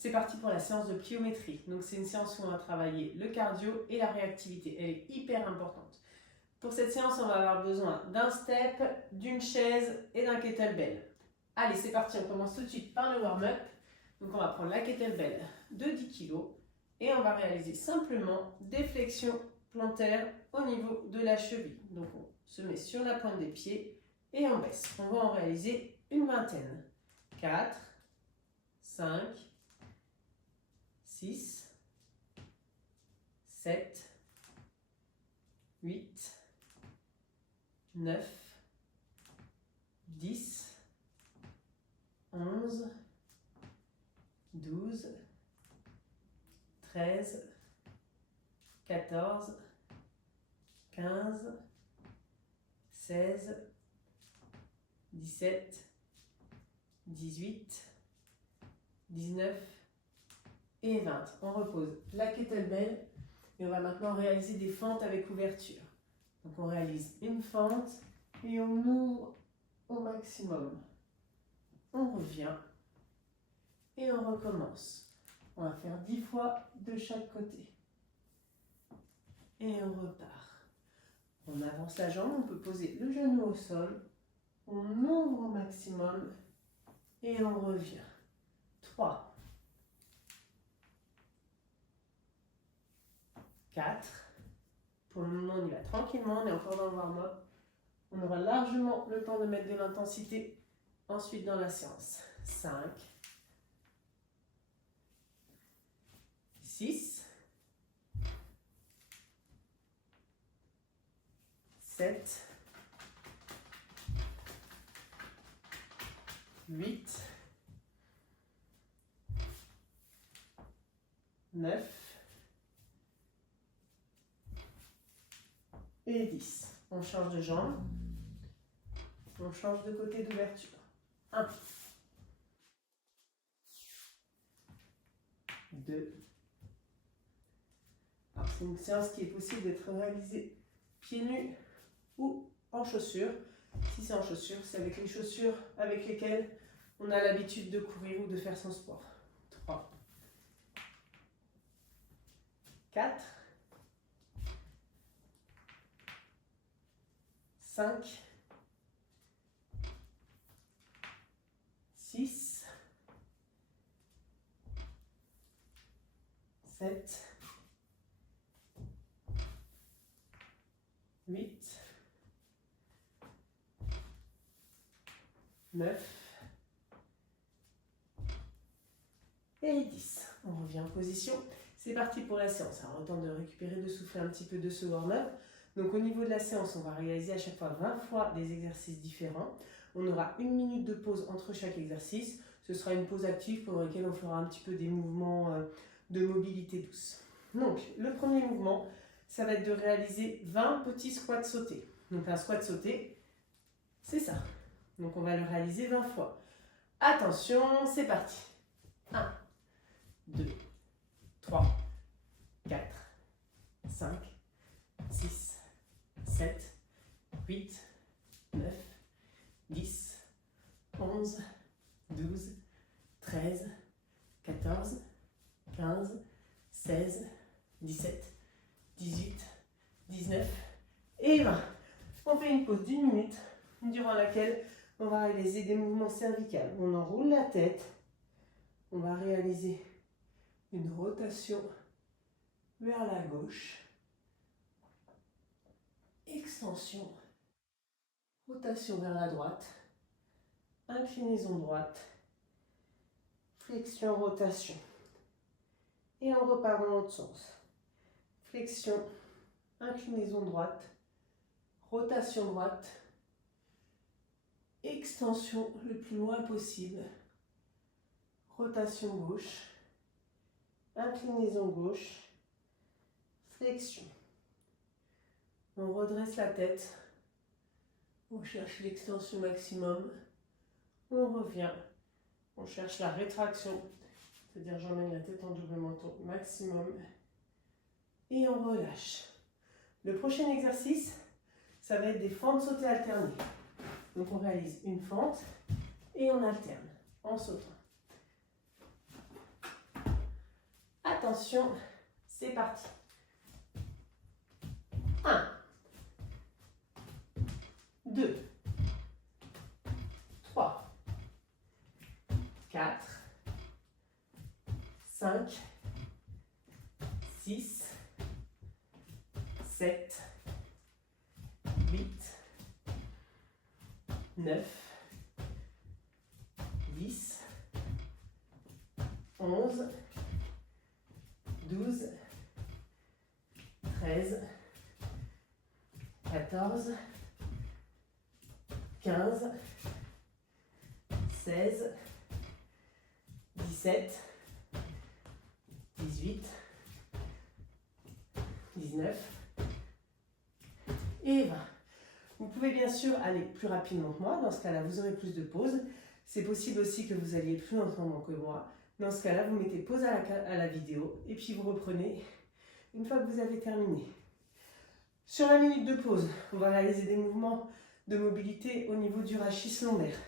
C'est parti pour la séance de pliométrie. Donc c'est une séance où on va travailler le cardio et la réactivité. Elle est hyper importante. Pour cette séance, on va avoir besoin d'un step, d'une chaise et d'un kettlebell. Allez, c'est parti, on commence tout de suite par le warm-up. Donc on va prendre la kettlebell de 10 kg et on va réaliser simplement des flexions plantaires au niveau de la cheville. Donc on se met sur la pointe des pieds et on baisse. On va en réaliser une vingtaine. 4, 5, 6, 7, 8, 9, 10, 11, 12, 13, 14, 15, 16, 17, 18, 19 et 20. On repose la kettlebell et on va maintenant réaliser des fentes avec ouverture. Donc on réalise une fente et on ouvre au maximum. On revient et on recommence. On va faire 10 fois de chaque côté. Et on repart. On avance la jambe, on peut poser le genou au sol. On ouvre au maximum et on revient. 3, 4. Pour le moment, on y va tranquillement, on est encore dans le warm-up. On aura largement le temps de mettre de l'intensité ensuite dans la séance. 5, 6, 7, 8, 9 et 10. On change de jambe. On change de côté d'ouverture. 1, 2. Alors c'est une séance qui est possible d'être réalisée pieds nus ou en chaussures. Si c'est en chaussures, c'est avec les chaussures avec lesquelles on a l'habitude de courir ou de faire son sport. 3, 4, 5, 6, 7, 8, 9 et 10. On revient en position. C'est parti pour la séance. Alors, autant de récupérer, de souffler un petit peu de ce warm-up. Donc, au niveau de la séance, on va réaliser à chaque fois 20 fois des exercices différents. On aura 1 minute de pause entre chaque exercice. Ce sera une pause active pendant laquelle on fera un petit peu des mouvements de mobilité douce. Donc, le premier mouvement, ça va être de réaliser 20 petits squats sautés. Donc, un squat sauté, c'est ça. Donc, on va le réaliser 20 fois. Attention, c'est parti. 1, 2, 3, 4, 5, 6, 7, 8, 9, 10, 11, 12, 13, 14, 15, 16, 17, 18, 19 et 20. On fait une pause d'1 minute durant laquelle on va réaliser des mouvements cervicales. On enroule la tête. On va réaliser une rotation vers la gauche. Extension. Rotation vers la droite. Inclinaison droite. Flexion, rotation. Et on repart dans l'autre sens. Flexion, inclinaison droite. Rotation droite. Extension le plus loin possible. Rotation gauche. Inclinaison gauche. Flexion. On redresse la tête. On cherche l'extension maximum. On revient. On cherche la rétraction. C'est-à-dire j'emmène la tête en double menton maximum. Et on relâche. Le prochain exercice, ça va être des fentes sautées alternées. Donc on réalise une fente et on alterne en sautant. Attention, c'est parti. 1, 2, 3, 4, 5, 6, 7, 8, 9, 10, 11, 12, 13, 14, 15, 16, 17, 18, 19 et 20. Vous pouvez bien sûr aller plus rapidement que moi. Dans ce cas-là, vous aurez plus de pauses. C'est possible aussi que vous alliez plus lentement que moi. Dans ce cas-là, vous mettez pause à la vidéo et puis vous reprenez une fois que vous avez terminé. Sur la minute de pause, on va réaliser des mouvements de mobilité au niveau du rachis lombaire.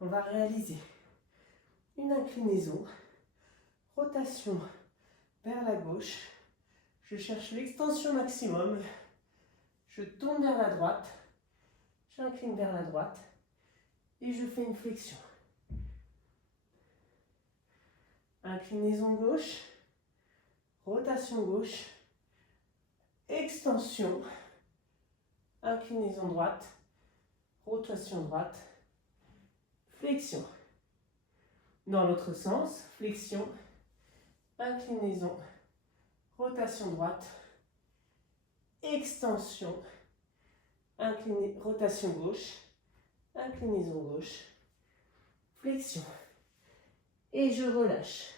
On va réaliser une inclinaison, rotation vers la gauche. Je cherche l'extension maximum. Je tourne vers la droite. J'incline vers la droite. Et je fais une flexion. Inclinaison gauche. Rotation gauche. Extension. Inclinaison droite. Rotation droite. Flexion. Dans l'autre sens, flexion. Inclinaison. Rotation droite. Extension. Rotation gauche. Inclinaison gauche. Flexion. Et je relâche.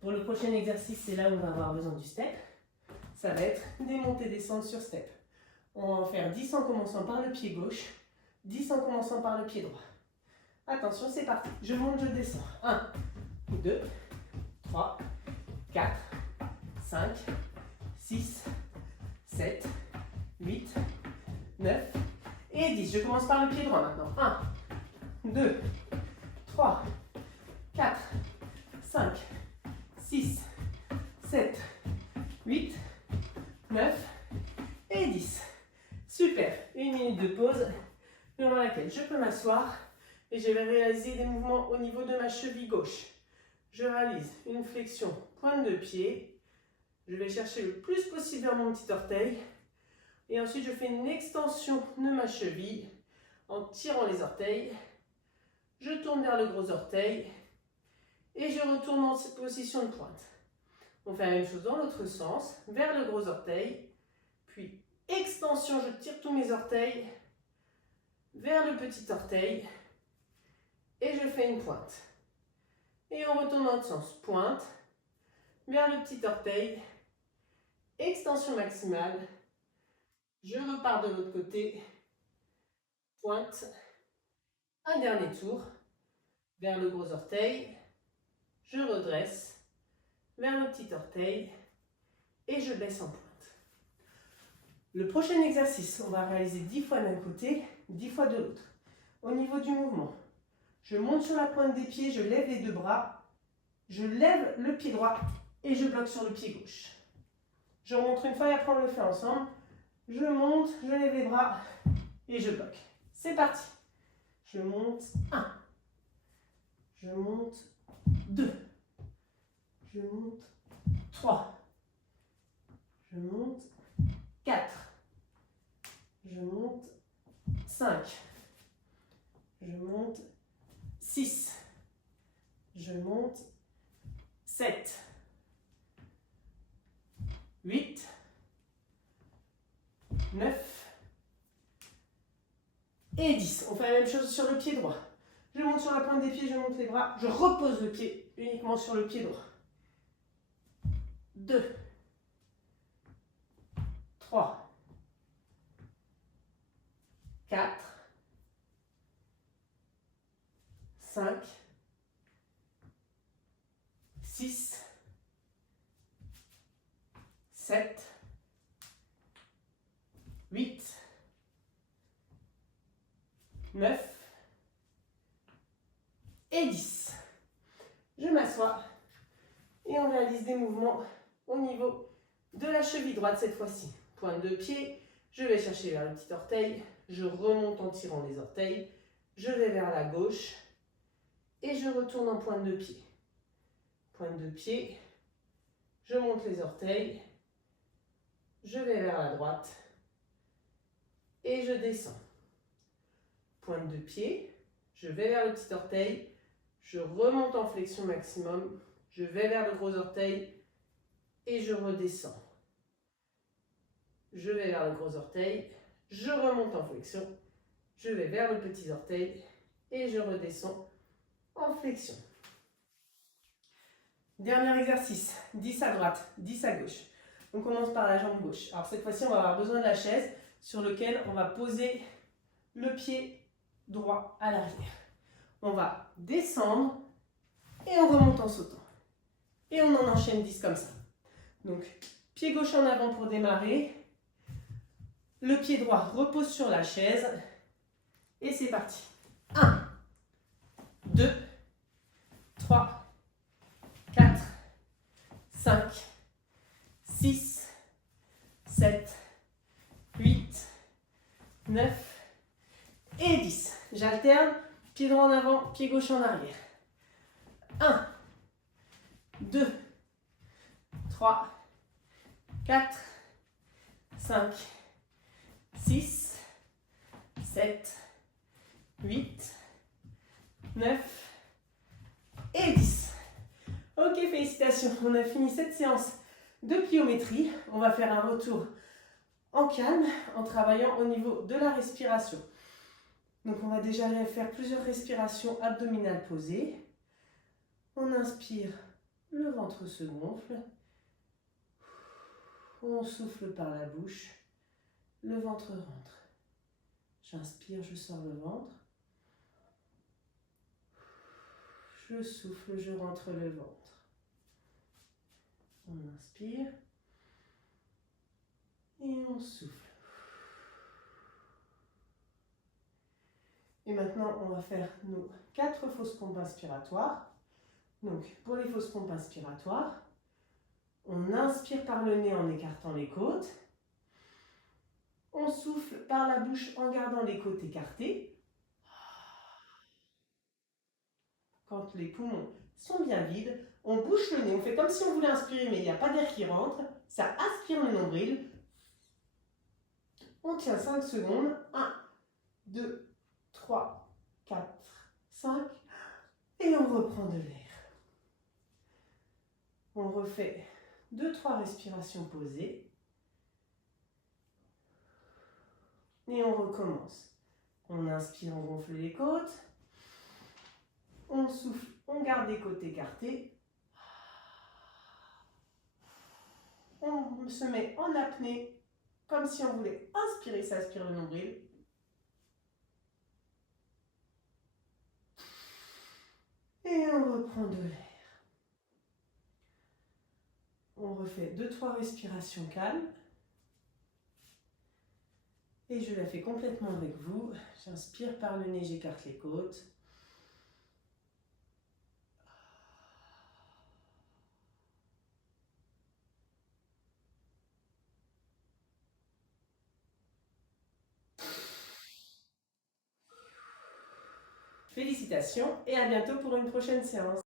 Pour le prochain exercice, c'est là où on va avoir besoin du step. Ça va être des montées descentes sur step. On va en faire 10 en commençant par le pied gauche, 10 en commençant par le pied droit. Attention, c'est parti. Je monte, je descends. 1, 2, 3, 4, 5, 6, 7, 8, 9 et 10. Je commence par le pied droit maintenant. 1, 2, 3, 4, 5, 6, 7, 8, 9 et 10. Super. Une minute de pause durant laquelle je peux m'asseoir et je vais réaliser des mouvements au niveau de ma cheville gauche. Je réalise une flexion pointe de pied. Je vais chercher le plus possible vers mon petit orteil. Et ensuite, je fais une extension de ma cheville en tirant les orteils. Je tourne vers le gros orteil et je retourne en position de pointe. On fait la même chose dans l'autre sens, vers le gros orteil, puis extension, je tire tous mes orteils vers le petit orteil et je fais une pointe. Et on retourne dans l'autre sens, pointe, vers le petit orteil, extension maximale, je repars de l'autre côté, pointe, un dernier tour, vers le gros orteil, je redresse, vers le petit orteil et je baisse en pointe. Le prochain exercice, on va réaliser 10 fois d'un côté, 10 fois de l'autre. Au niveau du mouvement, je monte sur la pointe des pieds, je lève les deux bras, je lève le pied droit et je bloque sur le pied gauche. Je remonte une fois et après on le fait ensemble. Je monte, je lève les bras et je bloque. C'est parti. Je monte 1. Je monte 2. Je monte 3. Je monte 4. Je monte 5. Je monte 6. Je monte 7. 8. 9. Et 10. On fait la même chose sur le pied droit. Je monte sur la pointe des pieds, je monte les bras. Je repose le pied uniquement sur le pied droit. 2. 3. 4. 5. 6. 7. 8. 9 et 10. Je m'assois et on réalise des mouvements au niveau de la cheville droite cette fois-ci. Pointe de pied, je vais chercher vers le petit orteil, je remonte en tirant les orteils, je vais vers la gauche et je retourne en pointe de pied. Pointe de pied, je monte les orteils, je vais vers la droite et je descends. Pointe de pied, je vais vers le petit orteil, je remonte en flexion maximum, je vais vers le gros orteil et je redescends. Je vais vers le gros orteil, je remonte en flexion, je vais vers le petit orteil et je redescends en flexion. Dernier exercice, 10 à droite, 10 à gauche. On commence par la jambe gauche. Alors cette fois-ci, on va avoir besoin de la chaise sur laquelle on va poser le pied droit à l'arrière. On va descendre et on remonte en sautant. Et on en enchaîne 10 comme ça. Donc, pied gauche en avant pour démarrer. Le pied droit repose sur la chaise. Et c'est parti. 1, 2, 3, 4, 5, 6, 7, 8, 9 et 10. J'alterne, pied droit en avant, pied gauche en arrière. 1, 2, 3, 4, 5, 6, 7, 8, 9 et 10. Ok, félicitations, on a fini cette séance de pliométrie. On va faire un retour en calme en travaillant au niveau de la respiration. Donc on va déjà faire plusieurs respirations abdominales posées. On inspire, le ventre se gonfle. On souffle par la bouche, le ventre rentre. J'inspire, je sors le ventre. Je souffle, je rentre le ventre. On inspire et on souffle. Et maintenant, on va faire nos 4 fausses pompes inspiratoires. Donc, pour les fausses pompes inspiratoires, on inspire par le nez en écartant les côtes. On souffle par la bouche en gardant les côtes écartées. Quand les poumons sont bien vides, on bouche le nez. On fait comme si on voulait inspirer, mais il n'y a pas d'air qui rentre. Ça aspire le nombril. On tient 5 secondes. 1, 2, 3, 4, 5. Et on reprend de l'air. On refait 2-3 respirations posées. Et on recommence. On inspire, on gonfle les côtes. On souffle, on garde les côtes écartées. On se met en apnée, comme si on voulait inspirer, ça aspire le nombril. Et on reprend de l'air. On refait 2-3 respirations calmes. Et je la fais complètement avec vous. J'inspire par le nez, j'écarte les côtes. Félicitations et à bientôt pour une prochaine séance.